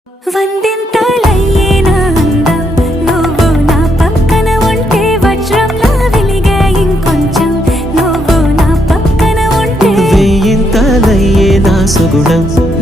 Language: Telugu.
వందింతలయ్యేనా అందం నువ్వు నా పక్కన ఉంటే వజ్రంలా వెలిగే ఇంకొంచెం నువ్వు నా పక్కన ఉంటే వేయింతలయ్యేనా సుగుణం